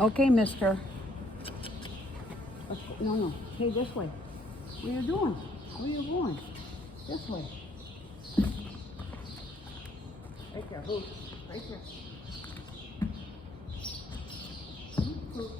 Okay, mister. No, no. Hey, this way. What are you doing? Where are you going? This way. Right there, Boo. Right there. Boo.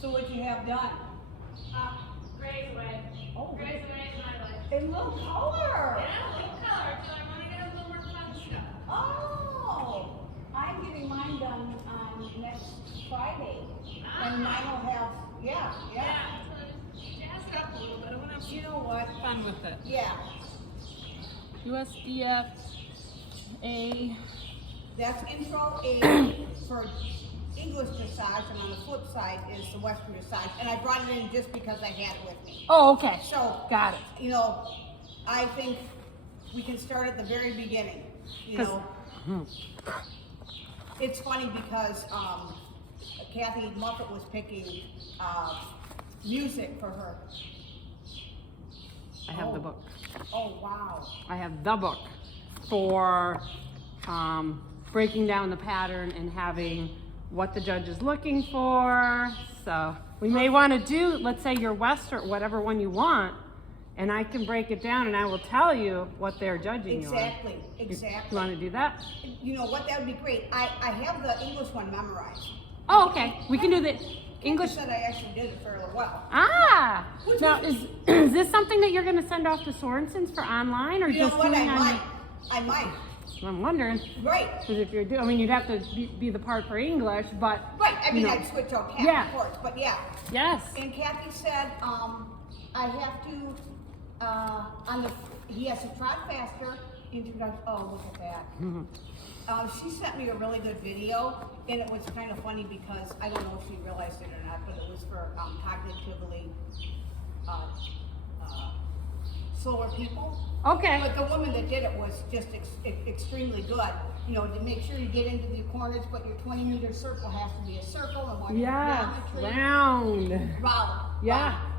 So what'd you have done? Gray's away. Oh. Gray's away is my life. A little color. Yeah, a little color, so I want to get a little more fun stuff. Oh, I'm getting mine done on next Friday. And mine will have, yeah. So jazz it up a little bit. I want to have You know what? fun with it. Yeah, USDF A. that's intro A for English dressage, and on the flip side is the Western dressage. And I brought it in just because I had it with me. Oh, okay. So, Got it. you know, I think we can start at the very beginning, you know. It's funny because Kathy Muffet was picking music for her. I have the book. Oh, wow. I have the book for breaking down the pattern and having what the judge is looking for. So we may want to do, let's say your West or whatever one you want, and I can break it down and I will tell you what they're judging you on. Exactly, You exactly. want to do that? You know what, that would be great. I have the English one memorized. Oh, okay. We can do the English. English said I actually did it fairly well. Ah, now is this something that you're going to send off to Sorensen's for online or You know just what, doing I might. I'm wondering. Right, Because if you're doing, I mean, you'd have to be the part for English, but. right. I mean, you know. I'd switch out Kathy, Yeah. of course, but yeah. Yes. And Kathy said, I have to, he has to trot faster, introduction, oh, look at that. Mhm. She sent me a really good video, and it was kind of funny because, I don't know if she realized it or not, but it was for cognitively slower people. Okay. But the woman that did it was just extremely good. You know, to make sure you get into the corners, but your 20-meter circle has to be a circle, and one Yes. geometry. Round. Round. Yeah. Round.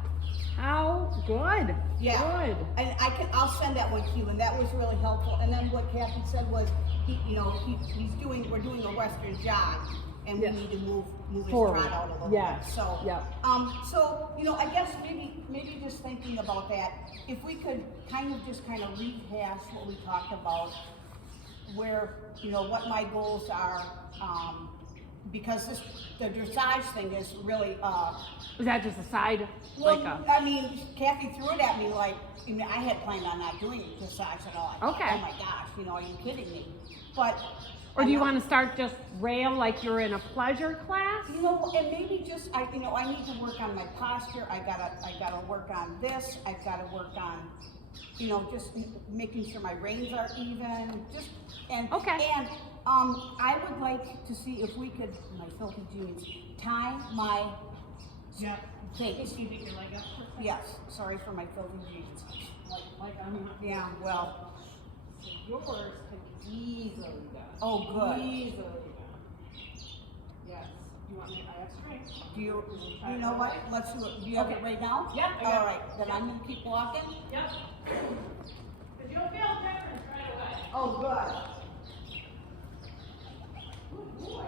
How good. Yeah. Good. And I'll send that one to you, and that was really helpful. And then what Kathy said was, we're doing a Western jog, and Yes. we need to move his Forward. trot out a little Yes. bit. So, Yeah. so I guess maybe just thinking about that, if we could kind of rehash what we talked about, where what my goals are, because the dressage thing is really. Was that just a side? Well, like a, I mean, Kathy threw it at me like, I had planned on not doing dressage at all. I thought, Okay. oh my gosh, are you kidding me? But. or do you want to start just rail like you're in a pleasure class? And maybe just, I need to work on my posture. I gotta work on this. I've gotta work on, just making sure my reins are even. Okay. And I would like to see if we could, my filthy jeans, tie my. Yeah. Okay. Just you pick your leg up for a second. Yes. Sorry for my filthy jeans. Like I'm not. Yeah. Well. Yours can easily go. Oh, good. Easily go. Yes. You want me? I have strength. Do you know what? Let's do it. Do you have it Okay. right now? Yep, I got All it. right. Then I'm gonna keep walking. Yep. Because you'll feel different right away. Oh, good. Good boy.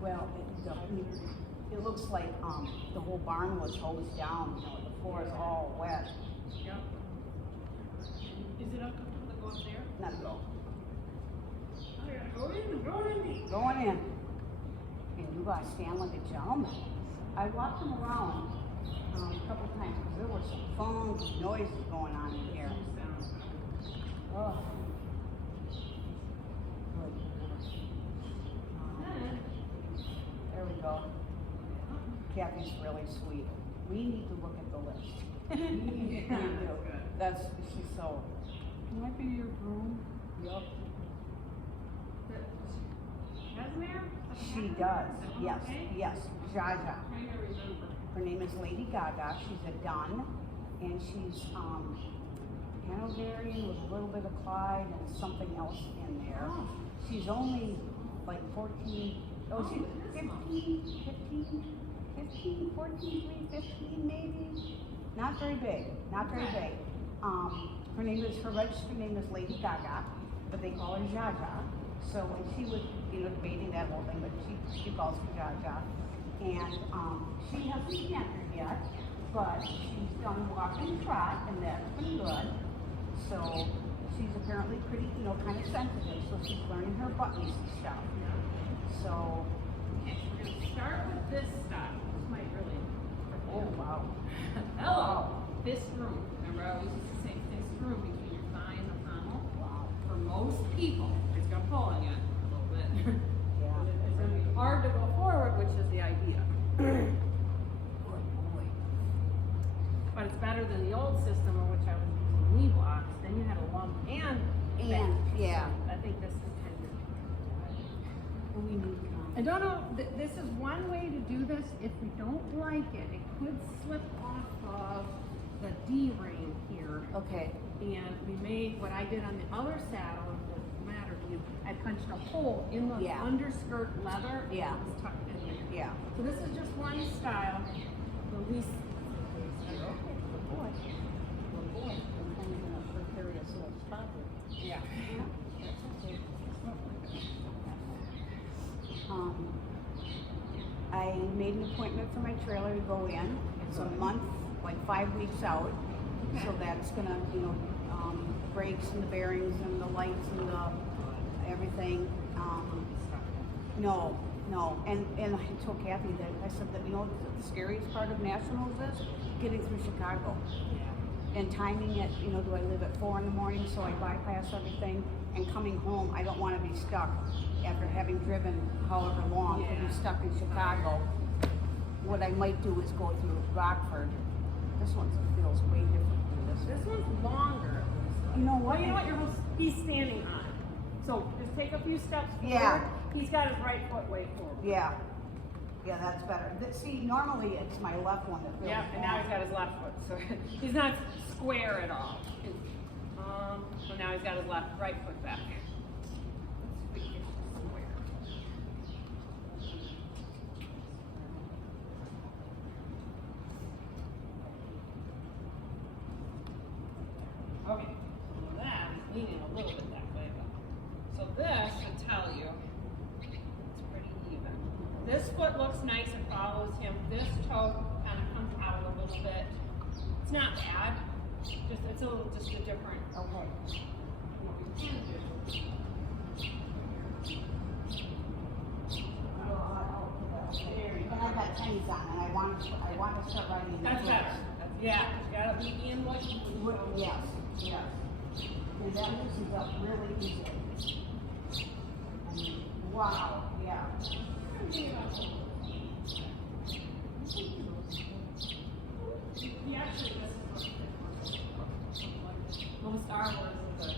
Well, it looks like the whole barn was hosed down. The floor is all wet. Yep. Is it uncomfortable to go up there? Not at all. I gotta go in. Going in. And you guys stand like a gentleman. I walked him around a couple times because there were some phones and noises going on in here. Oh. Good. There we go. Kathy's really sweet. We need to look at the list. We do. That's, she's so. Can I be your groom? Yup. Casimir? She does, yes, yes, Jaja. Trying to remember. Her name is Lady Gaga, she's a Dun, and she's, Hanoverian with a little bit of Clyde and something else in there. Oh. She's only like 14, oh, she's 15 maybe? Not very big, not very big. Her registered name is Lady Gaga, but they call her Jaja. So, and she was, debating that whole thing, but she calls her Jaja. And, she hasn't cancer yet, but she's done walk and trot, and that's pretty good. So, she's apparently pretty, kind of sensitive, so she's learning her buttons and stuff. So, Okay, so we're gonna start with this style. This might really. oh, wow. Hello. This room. Remember, I always used to say this room between your thigh and the pommel. Wow. For most people, it's gonna pull on you a little bit. Yeah. It's gonna be hard to go forward, which is the idea. Good boy. But it's better than the old system in which I was using knee blocks. Then you had a lump and back. Yeah. I think this is kind of. We need, I don't know, this is one way to do this. If we don't like it, it could slip off of the D-ring here. okay. And we made, what I did on the other saddle, it doesn't matter to you, I punched a hole in the Yeah. underskirt leather. And Yeah. it was tucked in there. Yeah. So this is just one style, the least. Good boy. Good boy. I'm kind of in a precarious little spot here. Yeah. That's okay. I made an appointment for my trailer to go in. It's a month, like 5 weeks out. So that's gonna, brakes and the bearings and the lights and the everything. No. And I told Kathy that, I said that, the scariest part of Nationals is getting through Chicago. And timing it, do I live at 4 in the morning, so I bypass everything, and coming home, I don't want to be stuck after having driven however long, to be stuck in Chicago. What I might do is go through Rockford. This one feels way different than this. This one's longer. You know what? Well, you know what, he's standing on it. So just take a few steps forward. Yeah. He's got his right foot way forward. Yeah, that's better. See, normally it's my left one that feels Yeah, and now he's got his left foot, so he's not square at all. So now he's got his right foot back. Let's see if he's square. Okay, so that is leaning a little bit that way, but so this should tell you it's pretty even. This foot looks nice and follows him. This toe kind of comes out a little bit. It's not bad. It's a different. Okay. What we can do. And I got tennies on, and I want to start writing. in the That's books. better. Yeah, you gotta be in what you Yes. And that loosens up really easily. Wow, yeah. He actually little Star Wars is a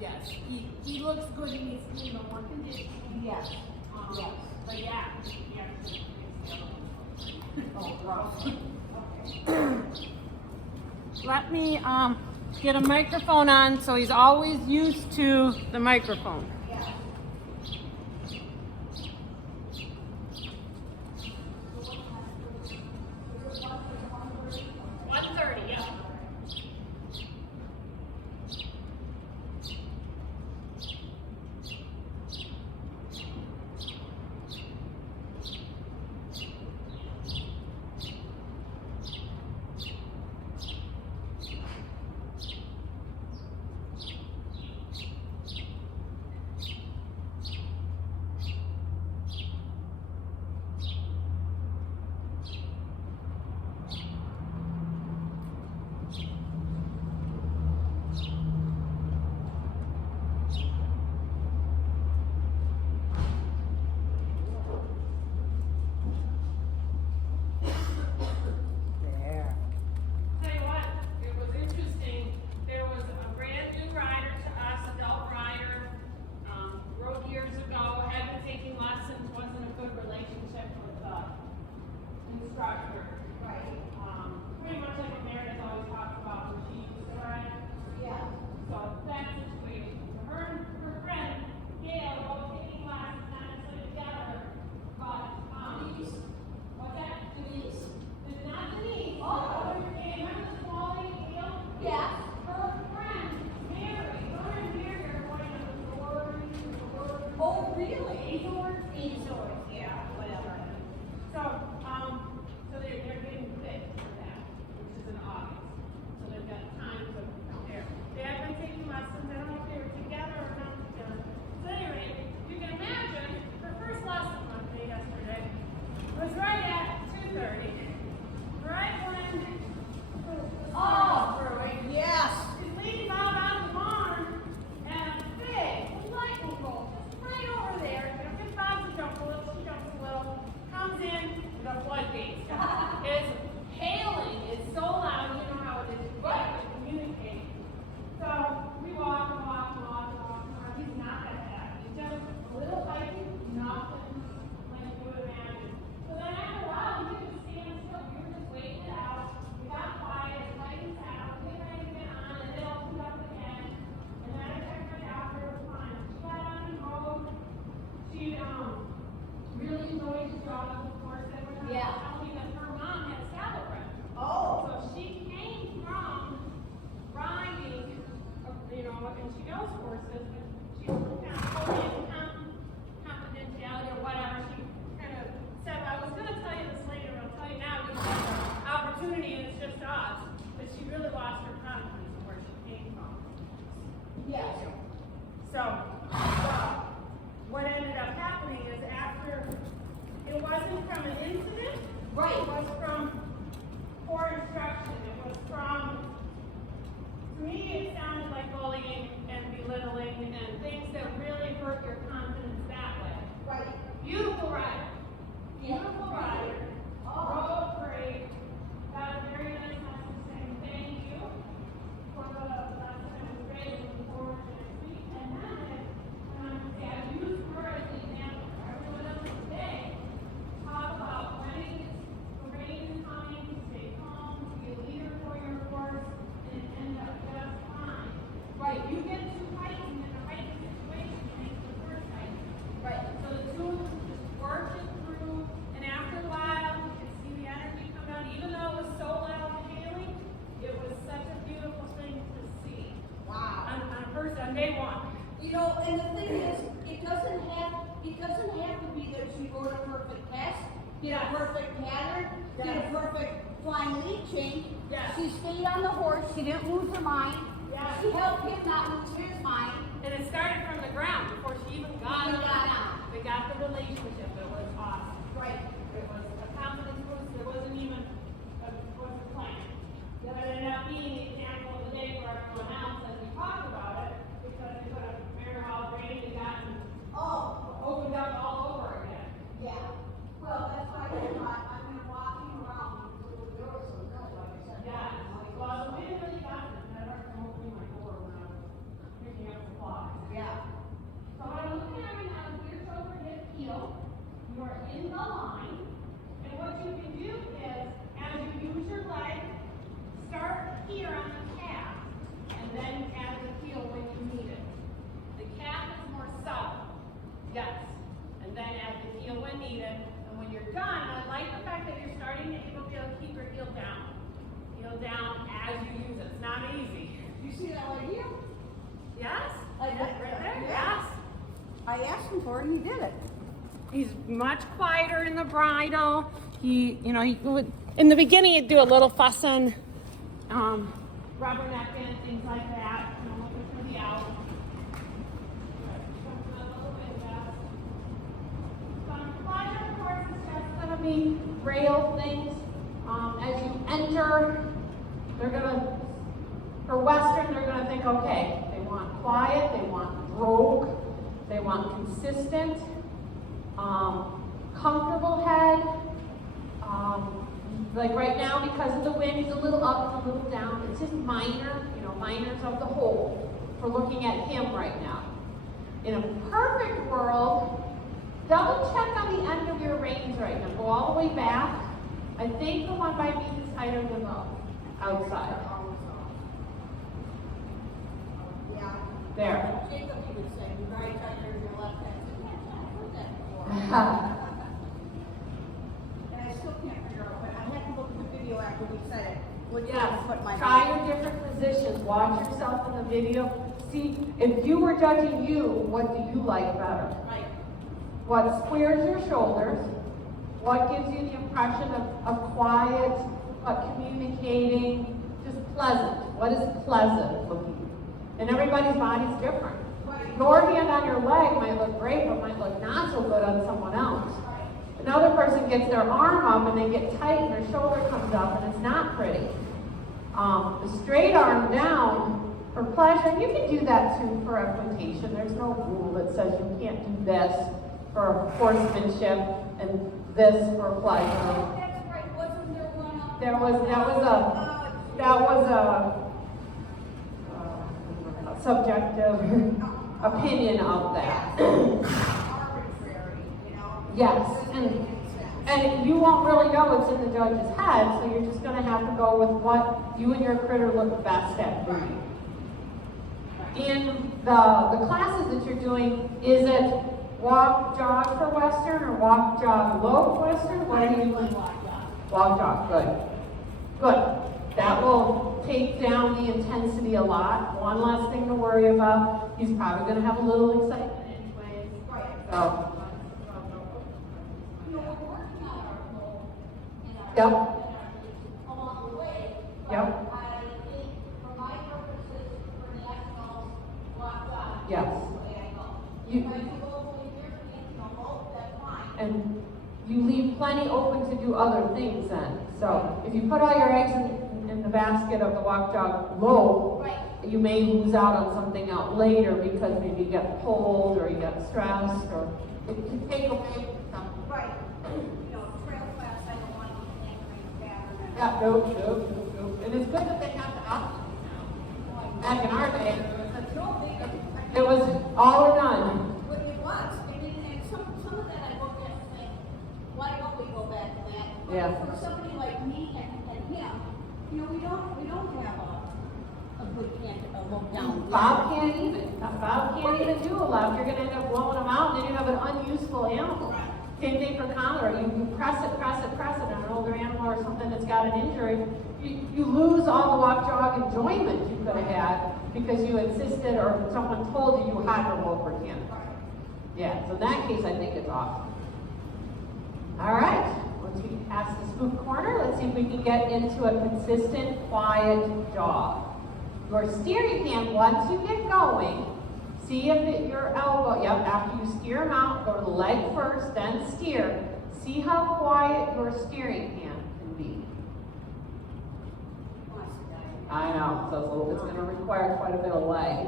yes. He looks good in his one condition. Yes. Yes. But yeah, he actually Oh, gross. Let me get a microphone on so he's always used to the microphone. Yeah. 1:30, yeah. really? Azores, yeah, whatever. So they're getting fit for that, which is in August. So they've got time to prepare. They have been taking lessons. I don't know if they were together or not together. So anyway, you can imagine her first lesson one day yesterday was right at 2:30. Right when Yes. she's leading Bob out of the barn, and a big lightning bolt just right over there. You know, just Bob to jump a little, she jumps a little, comes in, the floodgates. It's hailing, it's so loud, you know how it is, but to communicate. So we walk. He's not that bad. He's just a little lightning, nothing like you would imagine. So then after a while, he just stand still. We were just waiting it out. We got quiet, the lightning's out, we get ready to get on, and it opened up again. And then I checked right after it was fine. She got on the road. She really enjoyed the job, of course. They were telling me that her mom had saddlebred. Oh. So she came from riding, you know, and she knows horses, but she was kind of holding confidentiality or whatever. She kind of said, I was going to tell you this later, but I'll tell you now because the opportunity and it's just us. But she really lost her confidence in where she came from. Yes. So, what ended up happening is after, it wasn't from an incident. Right. It was from poor instruction. It was from, to me, it sounded like bullying and belittling and things that really hurt your confidence that way. Right. Beautiful rider. Beautiful rider. Rode great. Got a very nice message saying thank you for the lesson. It was great. Looking forward to next week. And then, I used her as the example for everyone else today. Talk about when the rain is coming, to stay calm, to be a leader for your horse, and it ends up just fine. Right, you get too heightened in a heightened situation, it makes the horse heightened. Right, so the two of them just worked it through, and after a while, you could see the energy come down, even though it was so loud and hailing, it was such a beautiful thing to see. Wow. On day one. You know, and the thing is, it doesn't have to be that she wrote a perfect test, did a perfect pattern, did a perfect flying lead change. Yes. She stayed on the horse, she didn't lose her mind. Yes. She helped him not lose his mind. And it started from the ground before she even got She on. got on. They got the relationship. It was awesome. Right. It was a confidence boost. There wasn't even a plan. That ended up being the example of the day for everyone else as we talked about it because they could have very well drained and gotten opened up all over again. Yeah. Well, that's why I've been walking around with the doors so good, like I said. Yeah. Well, the wind really got it. I heard them opening my door when I was picking up the clock. Yeah. So what I'm looking at right now is your shoulder hip heel. You are in the line. And what you can do is, as you use your leg, start here on the calf. And then add the heel when you need it. The calf is more subtle. Yes. And then add the heel when needed. And when you're done, I like the fact that you're starting to be able to keep your heel down. Heel down as you use it. It's not easy. You see that right here? Yes? Like that? Right there? Yeah. Yes. I asked him for it and he did it. He's much quieter in the bridle. He would, in the beginning, he'd do a little fussing, rubbernecking, things like that. Looking for the out. Pleasure, of course, is just going to be rail things. As you enter, they're going to, for Western, they're going to think, okay, they want quiet, they want brogue, they want consistent. Comfortable head. Like right now, because of the wind, he's a little up and a little down. It's just minor, minors of the whole for looking at him right now. In a perfect world, double check on the end of your reins right now. Go all the way back. I think the one by me is tighter than the outside. Yeah. There. Jacob even said, you're very tight there in your left hand. I haven't heard that before. And I still can't figure out, but I had to look at the video after we said it. Which Yes, one to put my try your different positions. Watch yourself in the video. See, if you were judging you, what do you like better? Right. what squares your shoulders, what gives you the impression of quiet, what communicating, just pleasant. What is pleasant looking? And everybody's body's different. Your hand on your leg might look great, but might look not so good on someone else. Another person gets their arm up and they get tight and their shoulder comes up and it's not pretty. The straight arm down for pleasure, you can do that too for equitation. There's no rule that says you can't do this for horsemanship and this for pleasure. That's right, wasn't there one up? That was a subjective opinion of that. Arbitrary, you know? Yes, and you won't really know what's in the judge's head, so you're just gonna have to go with what you and your critter look best at doing. In the classes that you're doing, is it walk, jog for Western or walk, jog, low Western? What are you doing? Walk, jog, good. Good. That will take down the intensity a lot. One less thing to worry about. He's probably gonna have a little excitement anyways. So. Yep. Along the way. Yep. I think for my purposes, for national walk jog, Yes. that's the way I go. You, If I do locally here, that's fine. and you leave plenty open to do other things then. So if you put all your eggs in the basket of the walk jog low, Right. you may lose out on something out later because maybe you get pulled or you get stressed or it can take away from something. Right, you know, trail class, I don't want to be anchoring pattern. Yeah, nope. And it's good that they have the option now. Back in our day, it was all or none. But it was, and some of that I look at and think, why don't we go back to that? But Yeah. for somebody like me and him, you know, we don't have a good a look down. Bob can't even do a left. You're gonna end up blowing them out, and then you have an unuseful animal. Same thing for cholera. You press it on an older animal or something that's got an injury. You lose all the walk jog enjoyment you could have had because you insisted or someone told you you had to roll for canada. Yeah, so in that case, I think it's awesome. All right, once we pass the spook corner, let's see if we can get into a consistent, quiet jog. Your steering hand, once you get going, see if your elbow, after you steer them out, go to the leg first, then steer. See how quiet your steering hand can be. I know, so it's going to require quite a bit of leg.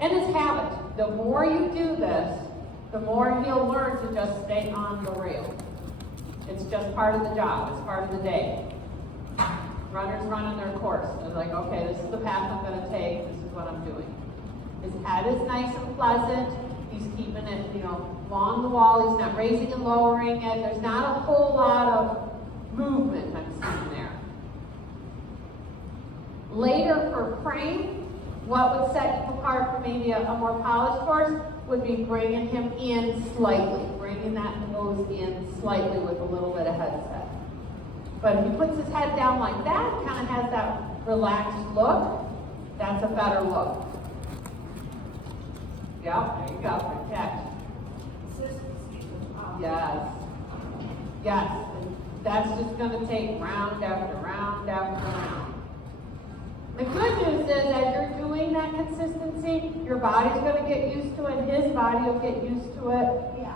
And it's habit. The more you do this, the more he'll learn to just stay on the rail. It's just part of the job, it's part of the day. Runners running their course. They're like, okay, this is the path I'm going to take, this is what I'm doing. His head is nice and pleasant. He's keeping it, along the wall. He's not raising and lowering it. There's not a whole lot of movement I'm seeing there. Later for frame, what would set him apart from maybe a more polished horse would be bringing him in slightly, bringing that nose in slightly with a little bit of headset. But if he puts his head down like that, kind of has that relaxed look, that's a better look. Yep, there you go, protect. Yes. Yes, and that's just going to take round after round after round. The good news is, as you're doing that consistency, your body's going to get used to it, his body will get used to it. Yeah.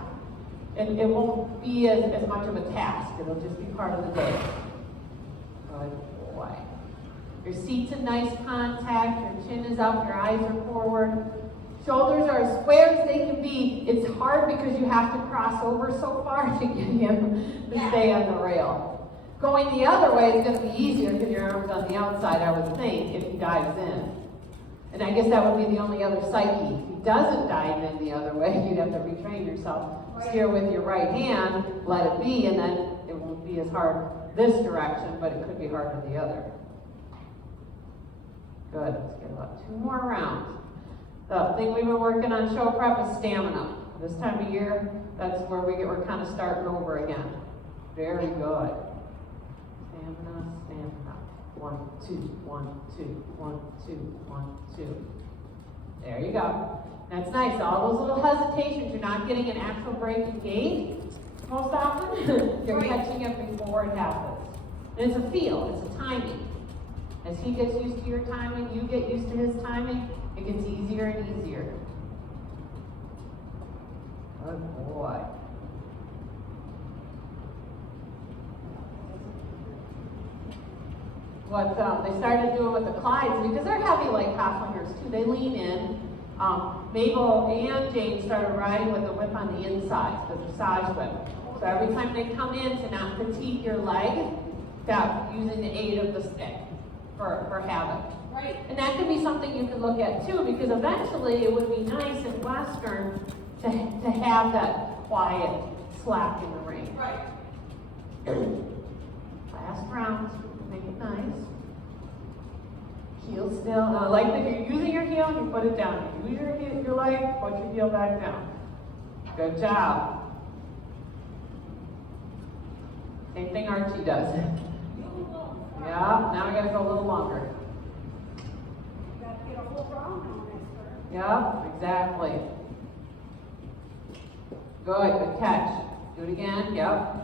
And it won't be as much of a task, it'll just be part of the day. Good boy. Your seat's in nice contact, your chin is up, your eyes are forward. Shoulders are as square as they can be. It's hard because you have to cross over so far to get him to stay on the rail. Going the other way is going to be easier because your arm's on the outside, I would think, if he dives in. And I guess that would be the only other psyche. If he doesn't dive in the other way, you'd have to retrain yourself. Steer with your right hand, let it be, and then it won't be as hard this direction, but it could be harder the other. Good. Let's get about 2 more rounds. The thing we've been working on show prep is stamina. This time of year, that's where we're kind of starting over again. Very good. Stamina. 1, 2, 1, 2, 1, 2, 1, 2. There you go. That's nice, all those little hesitations, you're not getting an actual breaking gait most often. You're Right. catching it before it happens. And it's a feel, it's a timing. As he gets used to your timing, you get used to his timing, it gets easier and easier. Good boy. What they started doing with the Clydes, because they're heavy like half-hunters too, they lean in. Mabel and Jane started riding with the whip on the inside, the dressage whip. So every time they come in, to not fatigue your leg, that using the aid of the stick for habit. Right. And that could be something you could look at too, because eventually it would be nice in Western to have that quiet slap in the ring. Right. Last round, make it nice. Heel still. I like that you're using your heel, you put it down. You use your leg, put your heel back down. Good job. Same thing Archie does. Yeah, now I gotta go a little longer. You gotta get a whole round on this, sir. Yeah, exactly. Good catch. Do it again, yep.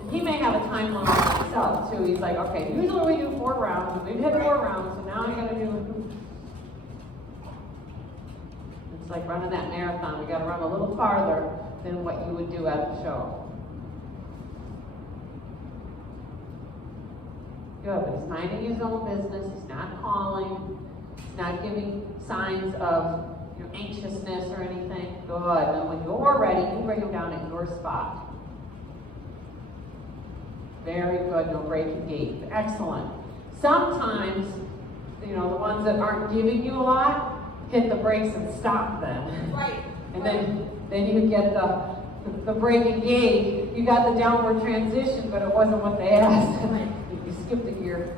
And he may have a time limit himself too. He's like, okay, usually we do 4 rounds, and we've hit 4 rounds, so now I gotta do. It's like running that marathon. We gotta run a little farther than what you would do at the show. Good, but he's minding his own business. He's not calling. He's not giving signs of anxiousness or anything. Good. And when you're ready, you bring him down at your spot. Very good. No breaking gait. Excellent. Sometimes, the ones that aren't giving you a lot, hit the brakes and stop them. Right. And then you get the breaking gait. You got the downward transition, but it wasn't what they asked. You skipped a gear.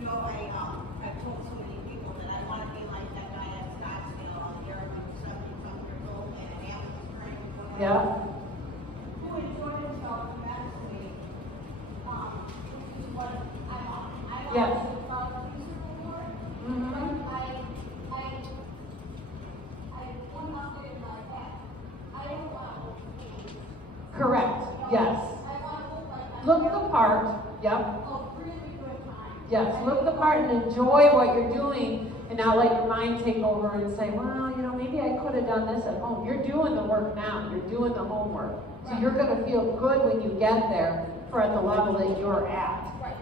I've told so many people that I want to be like that guy at Scottsdale out there, when 70-something years old, and an ambulance train. Yeah. Who enjoyed himself tremendously. Which is what I'm on. I'm Yes. on the Easter Award. Mhm. I one up there in my head. I don't want to look the Correct. Yes. I want to look like I'm Look having the part. Yep. a really good time. Yes. Look the part and enjoy what you're doing, and not let your mind take over and say, well, maybe I could have done this at home. You're doing the work now. You're doing the homework. So you're going to feel good when you get there for at the level that you're at. Right.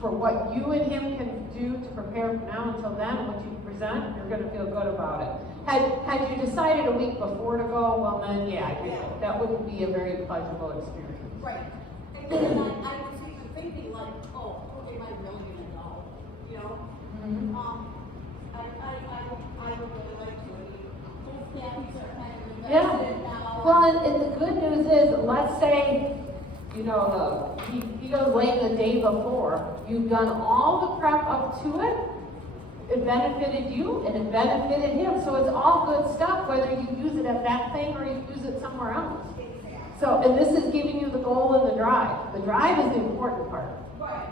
For what you and him can do to prepare from now until then, what you present, you're going to feel good about it. Had you decided a week before to go, well then, that wouldn't be a very pleasurable experience. Right. And then I was even thinking like, oh, am I really gonna go? Mhm. I would really like to. Both families are kind of Yeah. invested now. Well, and the good news is, let's say, he goes late the day before. You've done all the prep up to it. It benefited you and it benefited him. So it's all good stuff, whether you use it at that thing or you use it somewhere else. So, and this is giving you the goal and the drive. The drive is the important part. Right.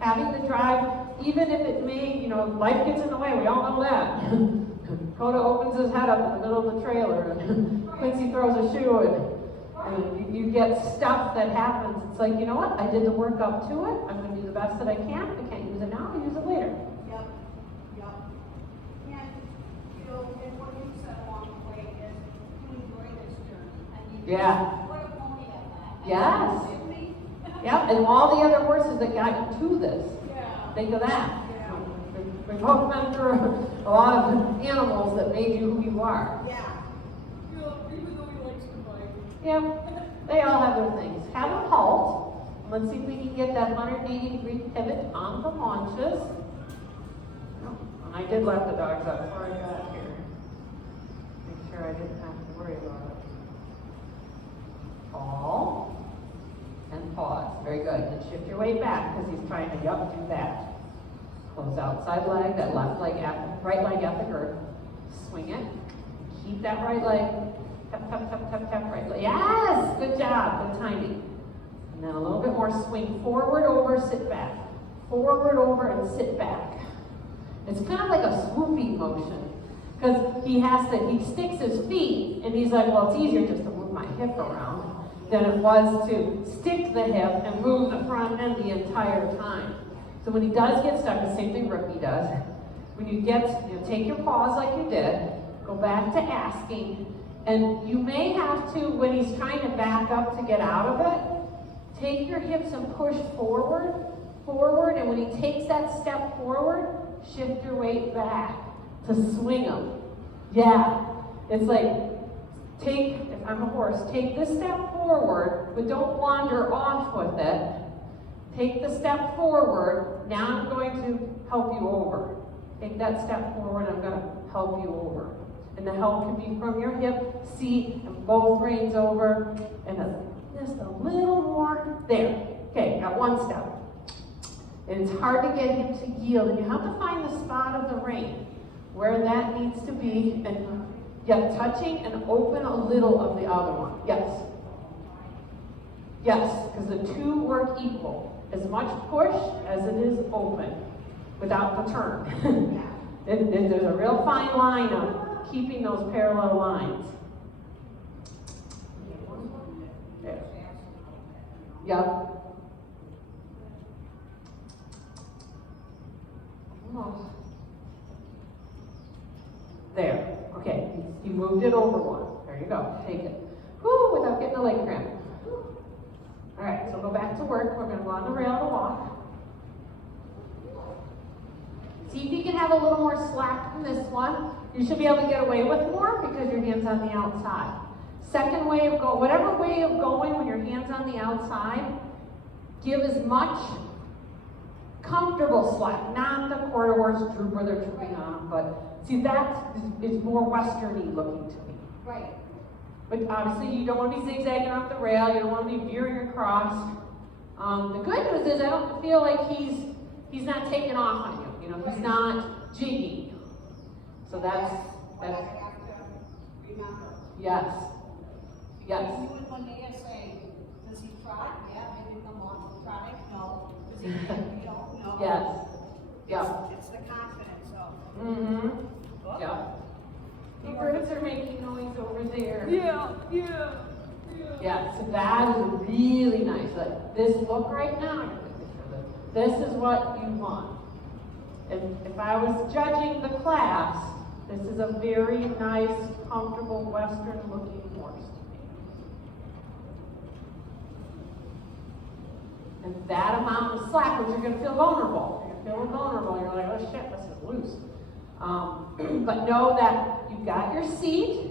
Having the drive, even if it may, life gets in the way, we all know that. Coda opens his head up in the middle of the trailer, and Quincy throws a shoe, and you get stuff that happens. It's like, you know what, I did the work up to it, I'm going to do the best that I can. If I can't use it now, I'll use it later. Yep. And, and what you said along the way is you enjoy this journey. And you Yeah. what a pony at that. Yes. With me. Yep, and all the other horses that got you to this. Yeah. Think of that. Yeah. We've both been through a lot of animals that made you who you are. Yeah. Even though he likes to bite. Yep, they all have their things. Have a halt. Let's see if we can get that 180-degree pivot on the haunches. And I did let the dogs out before I got here. Make sure I didn't have to worry about it. Fall and pause. Very good. And shift your weight back because he's trying to do that. Close outside leg, that left leg right leg at the girth. Swing it. Keep that right leg. Tap, tap, tap, tap, tap, right leg. Yes! Good job. Good timing. And then a little bit more swing forward, over, sit back. Forward, over, and sit back. It's kind of like a swooping motion. Because he sticks his feet, and he's like, well, it's easier just to move my hip around than it was to stick the hip and move the front end the entire time. So when he does get stuck, the same thing Rookie does. When you take your pause like you did, go back to asking, and you may have to, when he's trying to back up to get out of it, take your hips and push forward, and when he takes that step forward, shift your weight back to swing him. Yeah, it's like, if I'm a horse, take this step forward, but don't wander off with it. Take the step forward, now I'm going to help you over. Take that step forward, I'm going to help you over. And the help can be from your hip, seat, and both reins over, and just a little more. There. Okay, got one step. And it's hard to get him to yield, and you have to find the spot of the rein where that needs to be, and touching and open a little of the other one. Yes. Yes, because the two work equal. As much push as it is open without the turn. There's a real fine line of keeping those parallel lines. There. Yep. Almost. There. Okay. You moved it over one. There you go. Take it. Whoo, without getting a leg cramp. All right, so go back to work. We're going to go on the rail to walk. See if you can have a little more slack in this one. You should be able to get away with more because your hand's on the outside. Second way of going, whatever way of going when your hand's on the outside, give as much comfortable slack, not the quarter horse droop where they're drooping on, but see that is more Western-y looking to me. Right. But obviously you don't want to be zigzagging off the rail, you don't want to be veering across. The good news is I don't feel like he's not taking off on you. You know, he's not jigging. So that's What I have to remember. yes. Yes. Even when they say, does he trot? Yeah, maybe come on, trotting? No. Does he, no. Yes. Yep. It's the confidence of. Mm-hmm. Yep. The birds are making noise over there. Yeah, so that is really nice. Like this look right now, this is what you want. And if I was judging the class, this is a very nice, comfortable, Western-looking horse to me. And that amount of slack, which you're going to feel vulnerable. You're feeling vulnerable. You're like, oh shit, this is loose. But know that you've got your seat.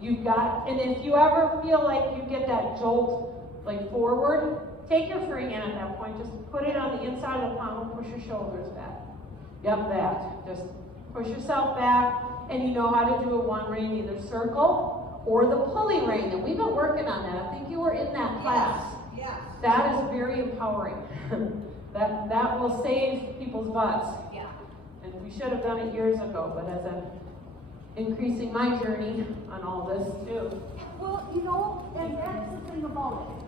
You've got, and if you ever feel like you get that jolt, like forward, take your free hand at that point. Just put it on the inside of the pommel, push your shoulders back. Yep, that. Just push yourself back, and you know how to do a one rein, either circle or the pulley rein. And we've been working on that. I think you were in that class. Yes. That is very empowering. that will save people's butts. Yeah. And we should have done it years ago, but as I'm increasing my journey on all this too. Well, you know, and that's the thing about it.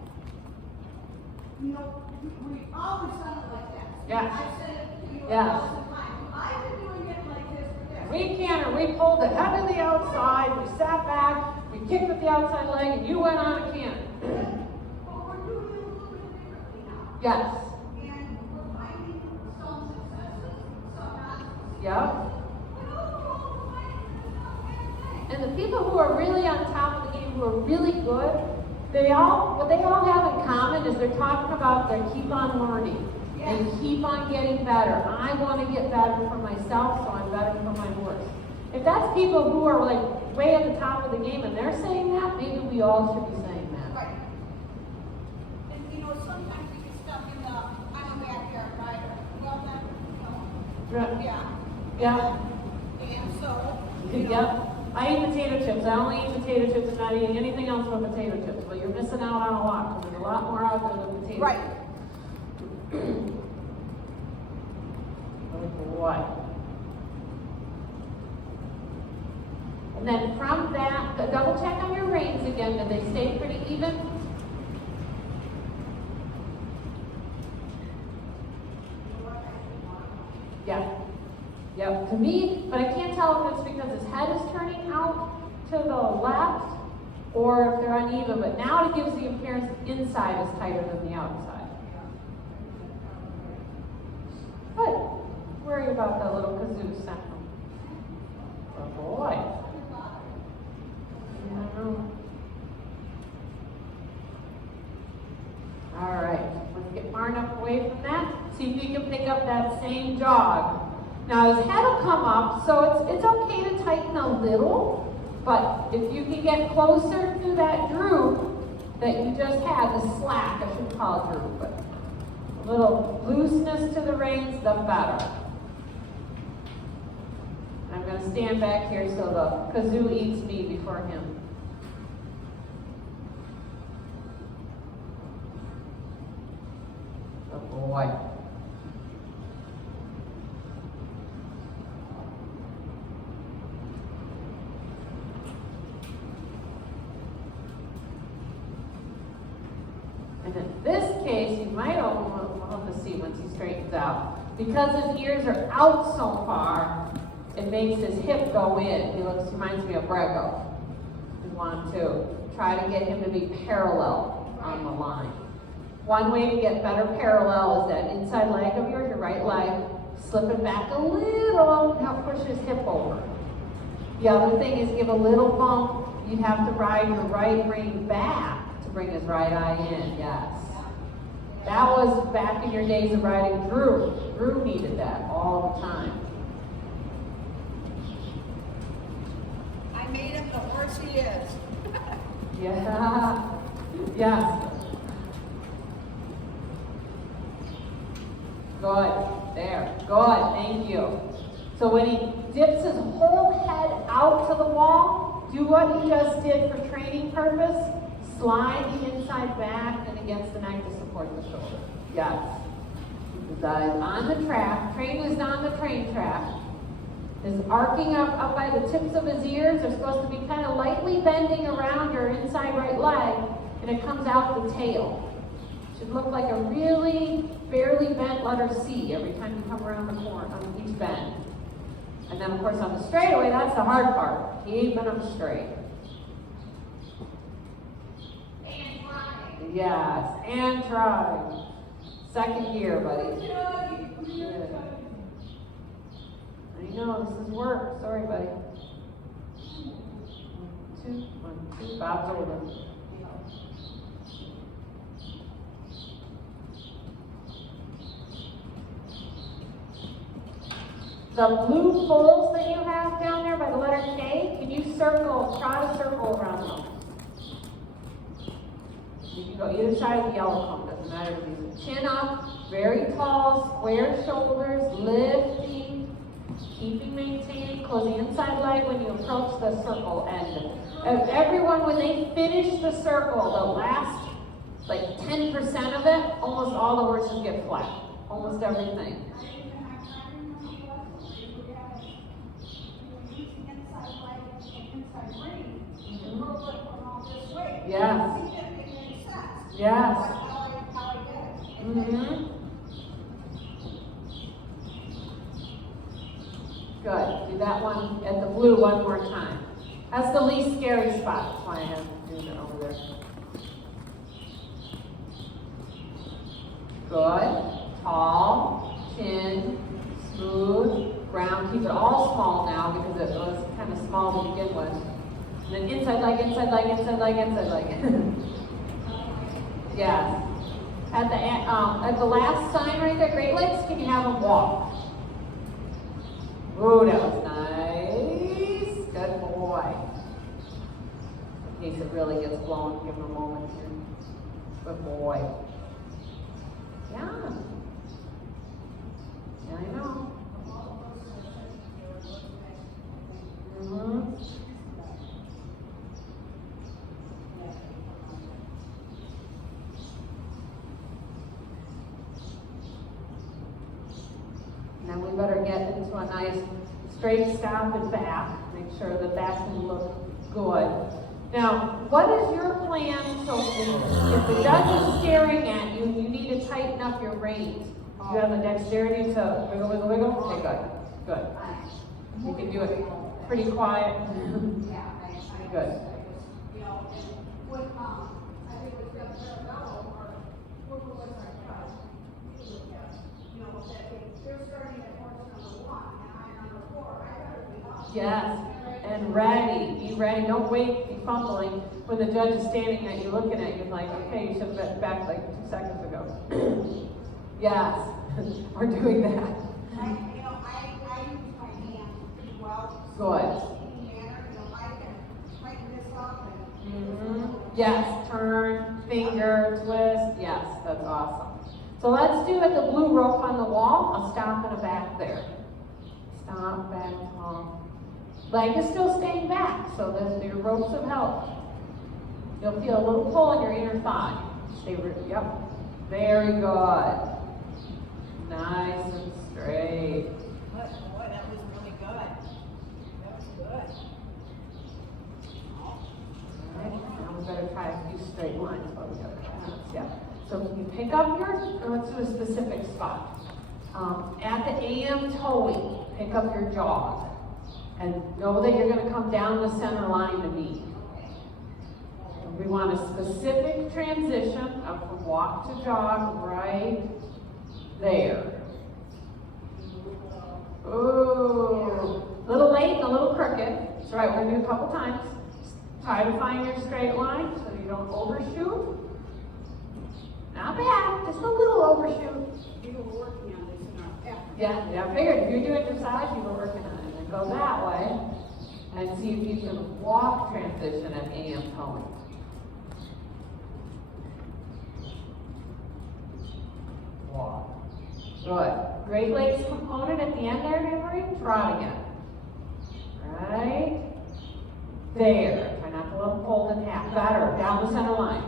You know, we always done it like that. Yes. I said it to you Yes. all the time. I've been doing it like this for this. We canter, we pulled the head to the outside, we sat back, we kicked with the outside leg, and you went on a canter. But we're doing it a little bit differently now. Yes. And we're finding some successes, some not. Yep. But overall, we're finding it's not a bad thing. And the people who are really on top of the game, who are really good, what they all have in common is they're talking about they keep on learning. They keep on getting better. I want to get better for myself, so I'm better for my horse. If that's people who are like way at the top of the game and they're saying that, maybe we all should be saying that. Right. And you know, sometimes we get stuck in the, I'm a backyard rider. Well, that, Right. yeah. Yeah. And so, you know, Yep. I eat potato chips. I only eat potato chips and not eating anything else but potato chips. But you're missing out on a lot because there's a lot more out there than potato right. chips. What? And then from that, double check on your reins again. Did they stay pretty even? Yep, to me, but I can't tell if it's because his head is turning out to the left or if they're uneven, but now it gives the appearance the inside is tighter than the outside. Good. Worry about that little kazoo sound. Oh boy. All right, let's get far enough away from that. See if you can pick up that same jog. Now his head will come up, so it's okay to tighten a little, but if you can get closer to that droop that you just had, the slack, I shouldn't call it droop, but a little looseness to the reins, the better. I'm going to stand back here so the kazoo eats me before him. Oh boy. And in this case, you might want to see once he straightens out. Because his ears are out so far, it makes his hip go in. He reminds me of Brego. We want to try to get him to be parallel on the line. One way to get better parallel is that inside leg of yours, your right leg, slip it back a little, now push his hip over. The other thing is give a little bump. You have to ride your right rein back to bring his right eye in, yes. That was back in your days of riding Drew. Drew needed that all the time. I made him the horse he is. Yeah, yes. Good, there, good, thank you. So when he dips his whole head out to the wall, do what he just did for training purpose. Slide the inside back and against the neck to support the shoulder. Yes. His eyes on the track. Train is on the train track. Is arcing up by the tips of his ears. They're supposed to be kind of lightly bending around your inside right leg, and it comes out the tail. Should look like a really barely bent letter C every time you come around the corner on each bend. And then of course on the straightaway, that's the hard part. Keeping them straight. Yes, and try. Second gear, buddy. Good. I know, this is work. Sorry, buddy. 1, 2, 1, 2. Bob's over. The blue folds that you have down there by the letter K, can you trot a circle around them? You can go either side of the yellow cone, doesn't matter. Chin up, very tall, square shoulders, lifting, maintaining, close the inside leg when you approach the circle end. Everyone, when they finish the circle, the last like 10% of it, almost all the horses get flat. Almost everything. Yes. Yes. Mm-hmm. Good. Do that one at the blue one more time. That's the least scary spot. That's why I have to do that over there. Good. Tall, chin, smooth, round. Keep it all small now because it was kind of small to begin with. And then inside leg, inside leg, inside leg, inside leg. Yes. At the last sign right there, Great Lakes, can you have them walk? Ooh, that was nice. Good boy. In case it really gets blown, give him a moment here. Good boy. Yeah. Yeah, I know. Mm-hmm. Now we better get into a nice straight stop and back. Make sure that that can look good. Now, what is your plan? So if the judge is staring at you, you need to tighten up your reins. You have the dexterity to wiggle, wiggle, wiggle? Okay, good. Good. You can do it pretty quiet. Yeah, I Good. you know, and when, I think it was Jeff Carabello, or whoever was our judge, he was, you know, that they're starting at horse number 1, and I'm number 4, I better be up. Yes, and ready, be ready, don't wait, be fumbling. When the judge is standing at you, looking at you, like, okay, you should have been back like 2 seconds ago. Yes, we're doing that. I use my hands pretty well. Good. Manner, you know, I can tighten this up and. Yes, turn, finger, twist, yes, that's awesome. So let's do it, the blue rope on the wall, I'll stop in the back there. Stop, back, tall. Leg is still staying back, so that your ropes have helped. You'll feel a little pull in your inner thigh. Stay, yep, very good. Nice and straight. Boy, that was really good. That was good. Alright, now we better try a few straight lines while we got our hands. Yeah. So you pick up let's do a specific spot. At the AM toeing, pick up your jog. And know that you're going to come down the center line to meet. We want a specific transition of from walk to jog right there. Ooh, a little late and a little crooked. That's right, we're going to do a couple times. Try to find your straight line so you don't overshoot. Not bad, just a little overshoot. We were working on this in our effort. Yeah, I figured if you're doing dressage, you were working on it. And go that way and see if you can walk transition at AM towing. Walk. Good. Great Lakes component at the end there, Henry. Trot again. Right there. Try not to let them fold in half. Better. Down the center line.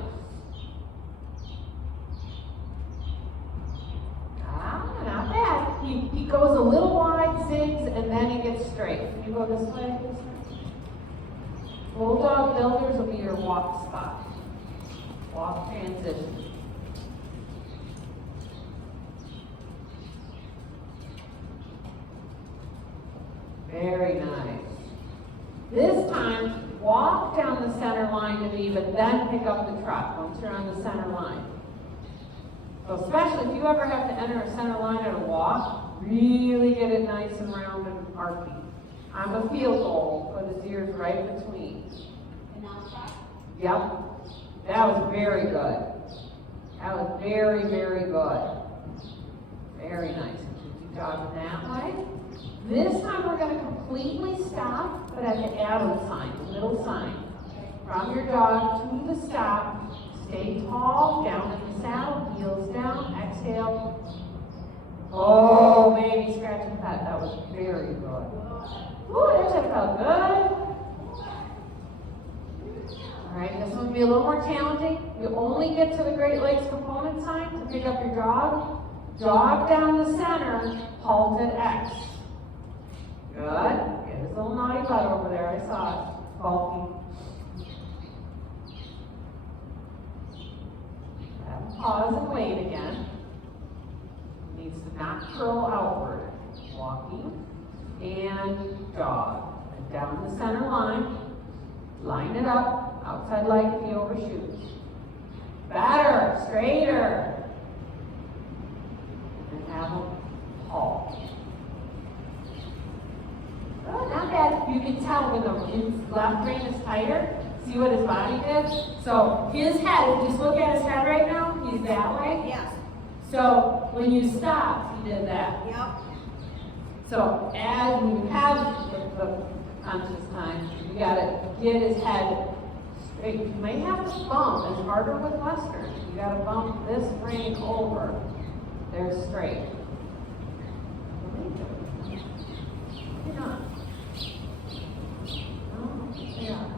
Not bad. He goes a little wide, zigs, and then he gets straight. Can you go this way? Bulldog Builders will be your walk spot. Walk transition. Very nice. This time, walk down the center line to me, but then pick up the trot once you're on the center line. So especially if you ever have to enter a center line at a walk, really get it nice and round and archy. I'm a field goal, put his ears right between. And now try. Yep, that was very good. That was very, very good. Very nice. Keep jogging that way. This time we're going to completely stop, but at the arrow sign, the middle sign. From your jog to the stop. Stay tall, down in the saddle, heels down, exhale. Oh, maybe scratch and pat. That was very good. Ooh, that felt good. All right, this one will be a little more challenging. You only get to the Great Lakes component sign to pick up your jog. Jog down the center, halt at X. Good. Get his little naughty butt over there. I saw it. Bulky. Pause and wait again. Needs to not curl outward. Walking and jog. And down the center line. Line it up. Outside leg if he overshoots. Better. Straighter. And have him halt. Oh, not bad. You can tell when his left brain is tighter. See what his body did? So his head, just look at his head right now, he's that way. Yes. So when you stop, he did that. Yep. So as you have the conscious time, you gotta get his head straight. You may have to bump, it's harder with Western. You gotta bump this brain over. They're straight. You're not. Oh, they are.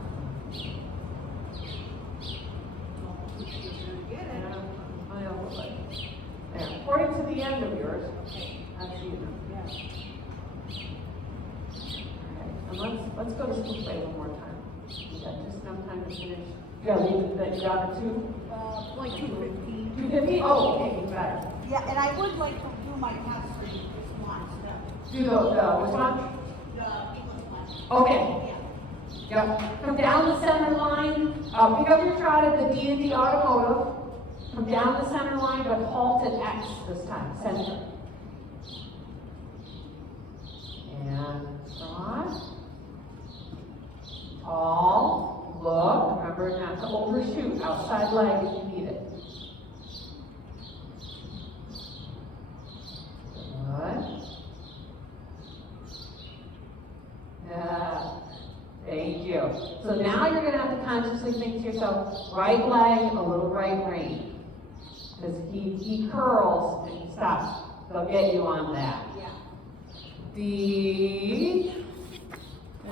There, according to the end of yours, that's you. Alright, and let's go to school play one more time. We got just enough time to finish. You gotta leave it, that you got it too? Like 2:15. 2:50? Oh, okay, better. Yeah, and I would like to do my test for this month, Do the, which one? the English one. Okay. Yeah. Yep. Come down the center line, pick up your trot at the D&D Automotive. Come down the center line, but halt at X this time, center. And trot. Tall, look, remember not to overshoot, outside leg if you need it. Good. Yeah. Thank you. So now you're gonna have to consciously think to yourself, right leg, a little right rein. Because he curls and he stops. They'll get you on that. Yeah.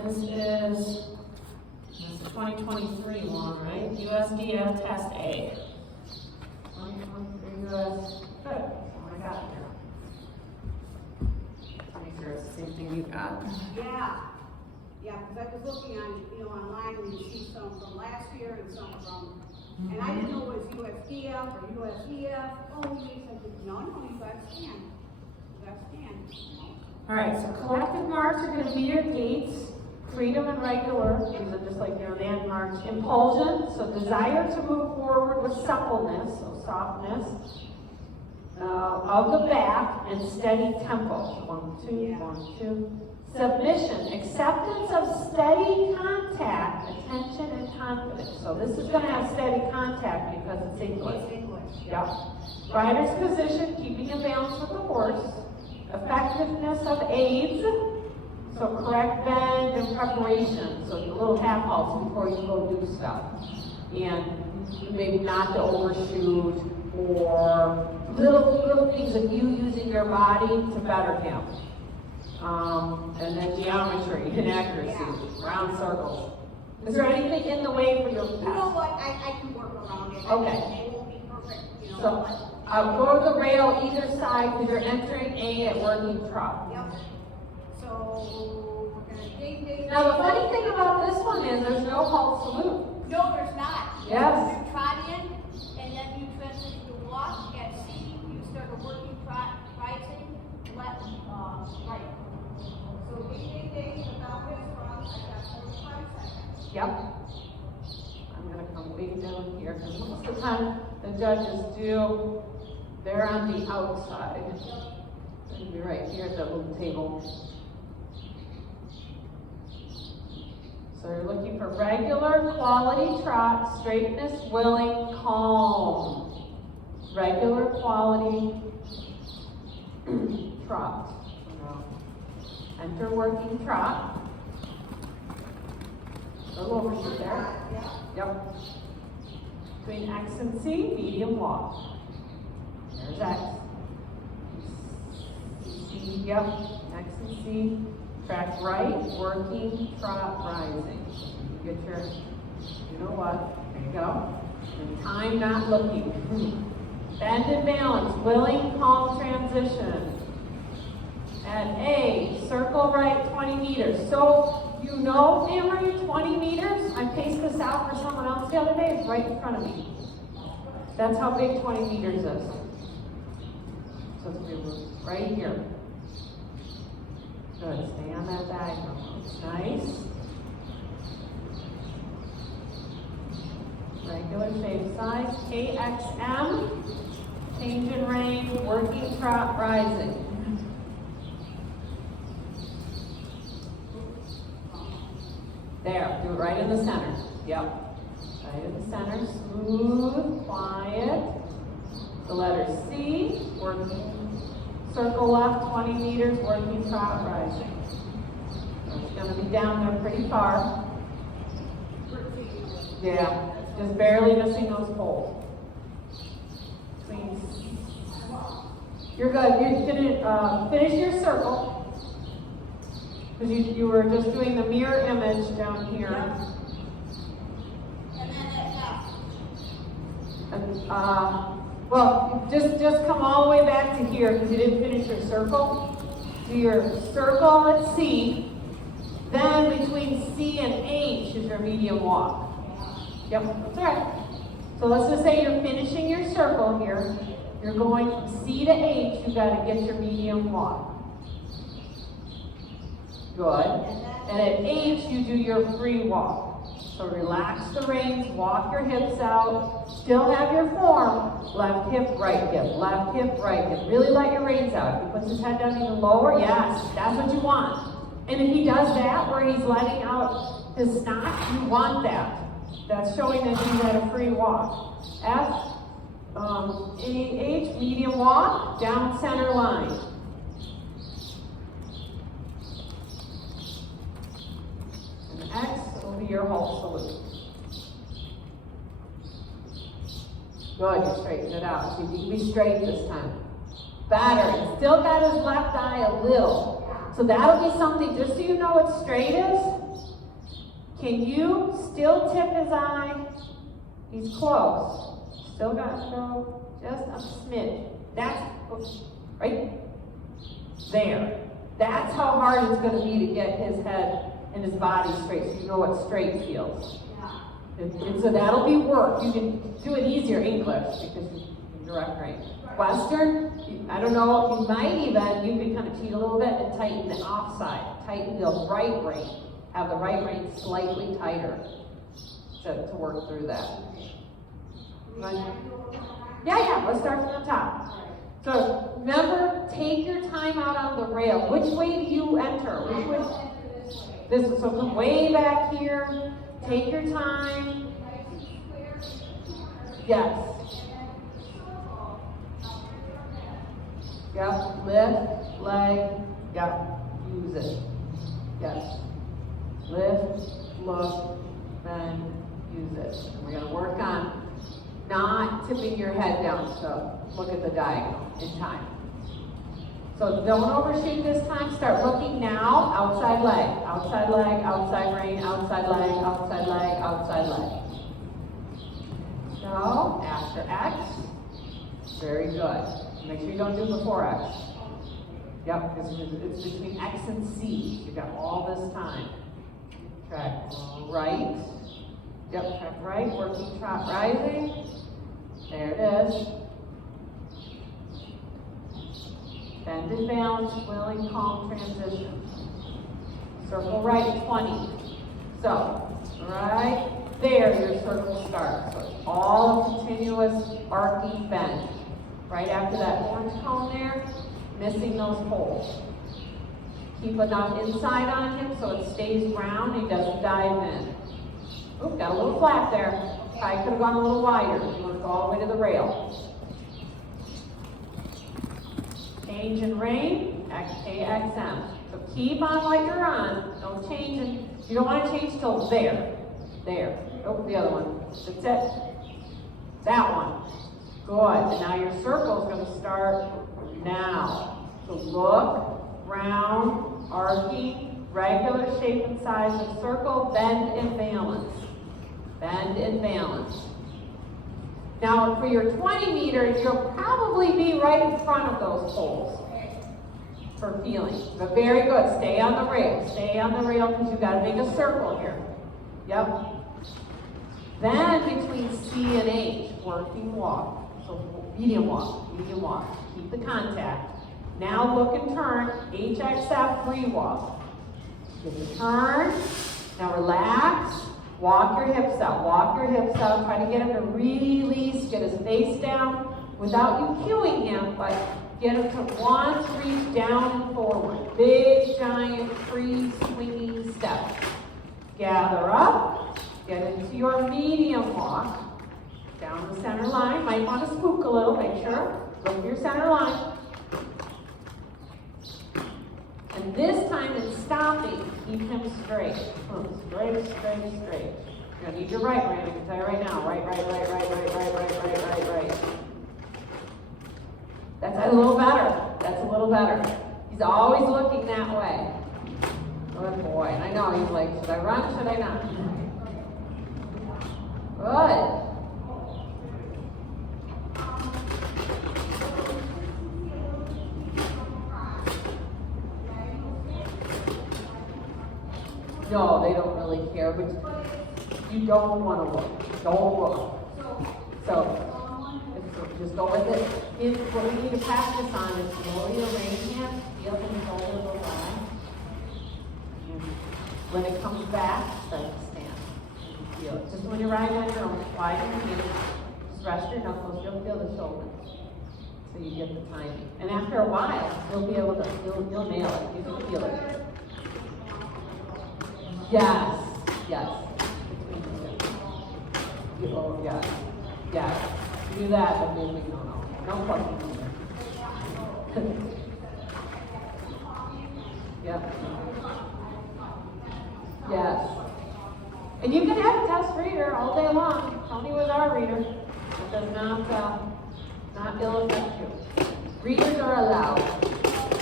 This is 2023 one, right? USDF test A. 2023 US, good. Oh my God. Make sure it's the same thing you got. Yeah, yeah, because I was looking on, online and you see some from last year and some from, and I didn't know it was USDF or USEF. Oh, you said, no, you gotta scan. You gotta scan. All right, so collective marks are going to be your gates. Freedom and regular, these are just like your landmarks. Impulsion, so desire to move forward with suppleness, so softness, of the back, and steady tempo. 1, 2, 1, 2. Submission, acceptance of steady contact, attention and confidence. So this is going to have steady contact because it's English. It's English. Yep. Rider's position, keeping in balance with the horse. Effectiveness of aids. So correct bend and preparation, so a little half halts before you go do stuff. And maybe not to overshoot or little things of you using your body to better him. And then geometry and accuracy, round circles. Is there anything in the way for your You know pass? what, I can work around it. Okay. It won't be perfect, So but. go to the rail either side because you're entering A at working trot. Yep. So, we're gonna ding. Now the funny thing about this one is there's no halt salute. No, there's not. Yes. You trot in, and then you transition to walk. At C, you start a working trot, rising, left, right. So, ding, without this front, I got 45 seconds. Yep. I'm gonna come way down here, because most of the time the judges do, they're on the outside. They'll be right here at the little table. So you're looking for regular, quality trot, straightness, willing, calm. Regular, quality trot. Enter working trot. A little overshoot there. Yep. Between X and C, medium walk. There's X. C, yep, X and C. Track right, working, trot, rising. You get your, you know what, there you go. And time not looking. Bend and balance, willing, calm transition. At A, circle right 20 meters. So, you know, Amory, 20 meters? I paced this out for someone else the other day, it's right in front of me. That's how big 20 meters is. So it's gonna be right here. Good, stay on that diagonal. Nice. Regular shape size, KXM. Change in range, working trot, rising. There, do it right in the center. Yep. Right in the center, smooth, quiet. The letter C, working. Circle left 20 meters, working trot, rising. So it's going to be down there pretty far. Yeah, just barely missing those poles. Please. You're good. You didn't finish your circle. Because you were just doing the mirror image down here. And then that half. And, well, just come all the way back to here because you didn't finish your circle. Do your circle at C, then between C and H is your medium walk. Yep, that's all right. So let's just say you're finishing your circle here. You're going from C to H, you gotta get your medium walk. Good. And at H, you do your free walk. So relax the reins, walk your hips out, still have your form, left hip, right hip, left hip, right hip. Really let your reins out. If he puts his head down even lower, yes, that's what you want. And if he does that, where he's letting out his snot, you want that. That's showing that he's at a free walk. F, H, medium walk, down center line. And X will be your whole salute. Good, you straighten it out. See if you can be straight this time. Better. He's still got his left eye a little. So that'll be something, just so you know what straight is. Can you still tip his eye? He's close. Still got to go just a smidge. That's, right there. That's how hard it's going to be to get his head and his body straight, so you know what straight feels. And so that'll be work. You can do it easier English because you direct range. Western, I don't know, you might even, you can kind of cheat a little bit and tighten the offside. Tighten the right rein. Have the right rein slightly tighter to work through that. Yeah, let's start from the top. So remember, take your time out on the rail. Which way do you enter? Which way? This is, so come way back here. Take your time. Yes. Yep, lift, leg, yep, use it. Yes. Lift, look, bend, use it. And we're going to work on not tipping your head down, so look at the diagonal in time. So don't overshoot this time. Start looking now. Outside leg, outside leg, outside rein, outside leg, outside leg, outside leg. So after X, very good. Make sure you don't do before X. Yep, because it's between X and C. You've got all this time. Track right. Yep, track right. Working trot rising. There it is. Bend and balance, willing, calm transition. Circle right 20. So, right there, your circle starts. So all continuous arcing bend. Right after that orange cone there, missing those holes. Keep enough inside on him so it stays round, he doesn't dive in. Oop, got a little flap there. Probably could have gone a little wider. You want to go all the way to the rail. Change in rein, XAXM. So keep on what you're on. Don't change it. You don't want to change till there. There. Oh, the other one. That's it. That one. Good. And now your circle is going to start now. So look, round, arcing, regular shape and size of circle, bend and balance. Bend and balance. Now for your 20 meters, you'll probably be right in front of those holes for feeling. But very good. Stay on the rail. Stay on the rail because you've got to make a circle here. Yep. Then between C and H, working walk. So medium walk, medium walk. Keep the contact. Now look and turn. HXF, free walk. Give the turn. Now relax. Walk your hips out. Walk your hips out. Try to get him to release. Get his face down without you cueing him, but get him to want to reach down and forward. Big, giant, free, swinging step. Gather up. Get into your medium walk. Down the center line. Might want to spook a little. Make sure. Look at your center line. And this time in stopping, keep him straight. Straight, straight, straight. You're going to need your right rein. I can tell you right now. Right. That's a little better. That's a little better. He's always looking that way. Good boy. And I know he's like, should I run? Should I not? Good. No, they don't really care, but you don't want to look. Don't look. So, just go with it. What we need to practice on is lower your right hand, feel the shoulder go by. And when it comes back, start to stand. You feel it. Just when you're riding on your own, widen your hands, just rest your knuckles, you'll feel the shoulders. So you get the timing. And after a while, you'll be able to, you'll nail it. You can feel it. Yes, yes. Oh, yes, yes. Do that, but moving, no question. Yep. Yes. And you can have a test reader all day long. Tony was our reader. It does not ill affect you. Readers are allowed.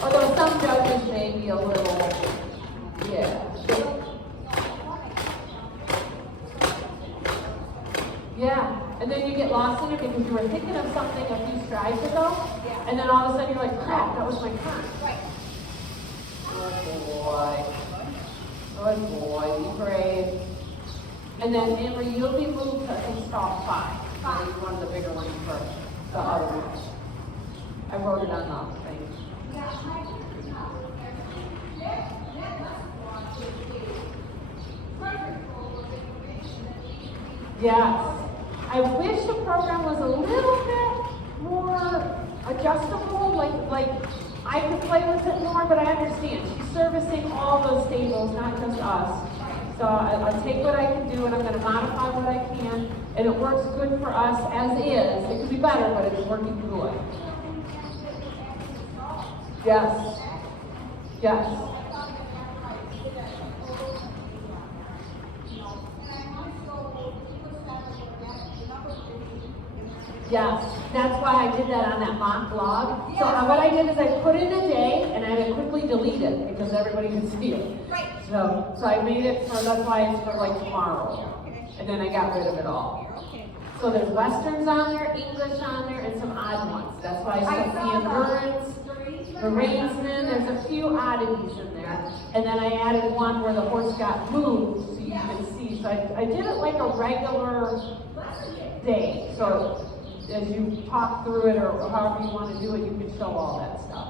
Although some judges may be a little, yeah. Yeah, and then you get lost in it because you were thinking of something a few strides ago, and then all of a sudden you're like, crap, that was my turn. Right. Good boy, be brave. And then Amber, you'll be moved to install 5. One of the bigger ones first, the other ones. I wrote it on the thing. Yes. I wish the program was a little bit more adjustable, like I could play with it more, but I understand. She's servicing all those stables, not just us. So I'll take what I can do and I'm going to modify what I can, and it works good for us as is. It could be better, but it's working good. Yes. Yes. Yes, that's why I did that on that mock blog. So what I did is I put in a day and I had to quickly delete it because everybody could see it. Right. So I made it for, that's why it's for like tomorrow. And then I got rid of it all. So there's Westerns on there, English on there, and some odd ones. That's why I stuck the endurance, the Rainsman, there's a few oddities in there. And then I added one where the horse got moved so you can see. So I did it like a regular day. So as you talk through it or however you want to do it, you can show all that stuff.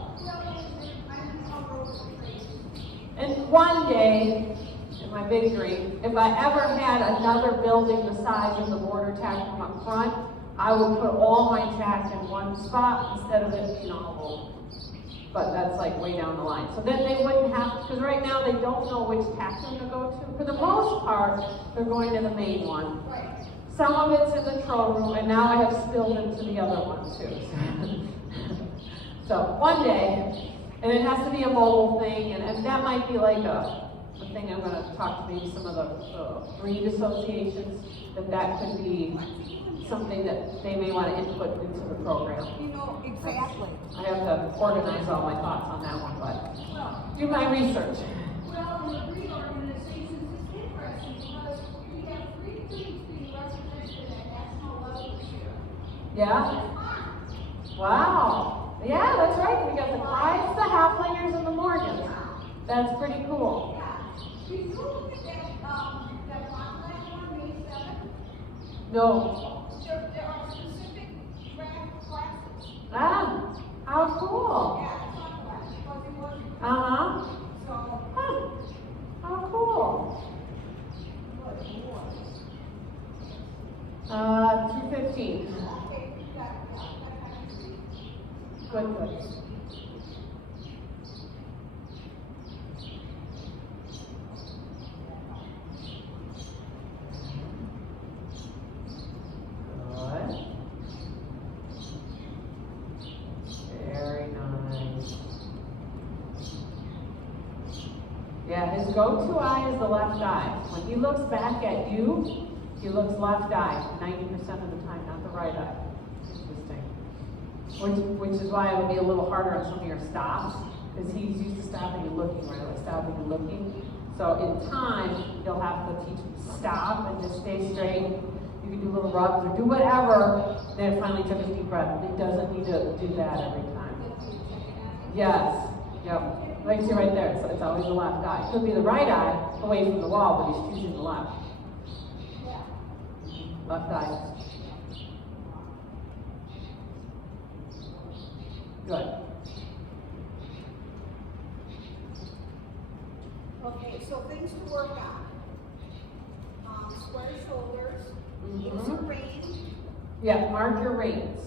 And one day, in my big dream, if I ever had another building the size of the border tack from up front, I would put all my tack in one spot instead of it being all over. But that's like way down the line. So then they wouldn't have, because right now they don't know which tack they're going to go to. For the most part, they're going to the main one. Some of it's in the control room, and now I have spilled into the other one too. So one day, and it has to be a mobile thing, and that might be like a thing I'm going to talk to maybe some of the breed associations, that could be something that they may want to input into the program. Exactly. I have to organize all my thoughts on that one, but do my research. Well, the breed organizations is interesting because we have 3 breeds being represented at national level this year. Yeah? Wow. Yeah, that's right. We got the Clydes, the Halflingers, and the Morgans. That's pretty cool. Yeah. Did you look at that Rockland one, May 7th? No. There are specific draft classes. Ah, how cool. Yeah, it's not class, because it wasn't. Uh-huh. So, Huh. How cool. 2:15. Good. Good. Very nice. Yeah, his go-to eye is the left eye. When he looks back at you, he looks left eye 90% of the time, not the right eye. Interesting. Which is why it would be a little harder on some of your stops, because he's used to stopping and looking, right? Like stopping and looking. So in time, you'll have to teach him to stop and just stay straight. You can do little rubs or do whatever. Then finally took a deep breath. He doesn't need to do that every time. Yes. Yep. Like see right there. So it's always the left eye. It could be the right eye away from the wall, but he's choosing the left. Left eye. Okay, so things to work on. Square shoulders, it's a rein. Yeah, mark your reins.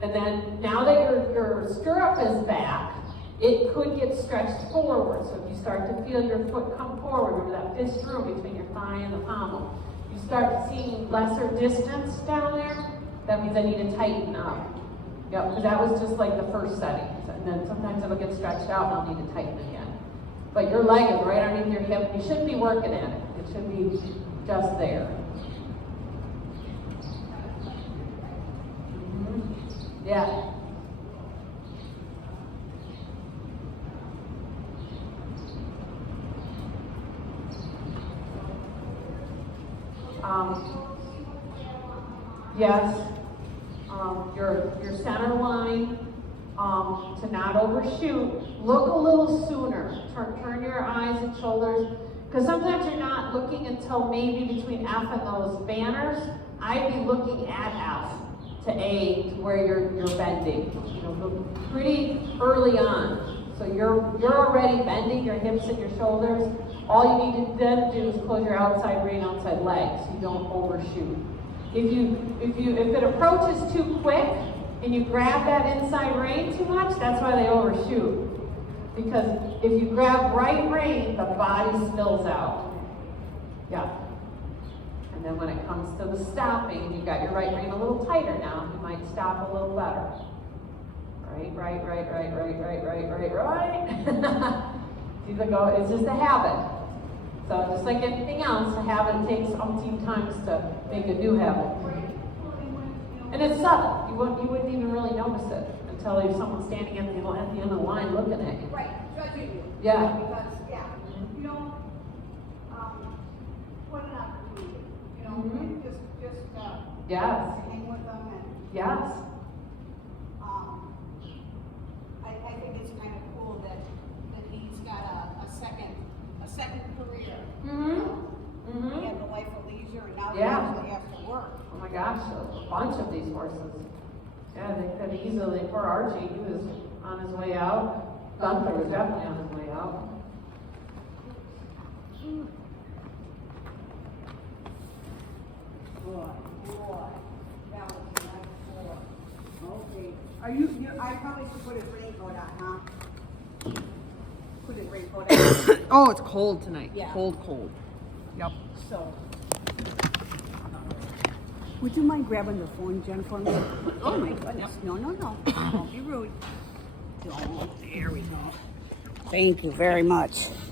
And then now that your stirrup is back, it could get stretched forward. So if you start to feel your foot come forward, remember that fist room between your thigh and the pommel. You start seeing lesser distance down there, that means I need to tighten up. Yep, because that was just like the first setting. And then sometimes it'll get stretched out and I'll need to tighten again. But your leg is right underneath your hip. You shouldn't be working at it. It should be just there. Yeah. Yes. Your center line, to not overshoot. Look a little sooner. Turn your eyes and shoulders, because sometimes you're not looking until maybe between F and those banners. I'd be looking at F to A to where you're bending. You know, pretty early on. So you're already bending your hips and your shoulders. All you need to then do is close your outside rein, outside leg, so you don't overshoot. If it approaches too quick and you grab that inside rein too much, that's why they overshoot. Because if you grab right rein, the body spills out. Yeah. And then when it comes to the stopping, you've got your right rein a little tighter now, you might stop a little better. Right. See the go, it's just a habit. So just like anything else, a habit takes umpteen times to make a new habit. And it's subtle. You wouldn't even really notice it until there's someone standing at the end of the line looking at you. Right, judging you. Yeah. Because, you know, what an opportunity, you know, Mhm. just Yes. hang with them and, Yes. I think it's kind of cool that he's got a second career. Mm-hmm. He had the life of leisure and now he Yeah. actually has to work. Oh my gosh, a bunch of these horses. Yeah, they could easily, poor Archie, he was on his way out. Gunther was definitely on his way out. Boy, that was a nice pour. Okay. Are you, I probably should put his raincoat on, huh? Put his raincoat on. Oh, it's cold tonight. Yeah. Cold. Yep. So. Would you mind grabbing the phone, Jen, for me? Oh my goodness, no. Don't be rude. Oh, there we go. Thank you very much.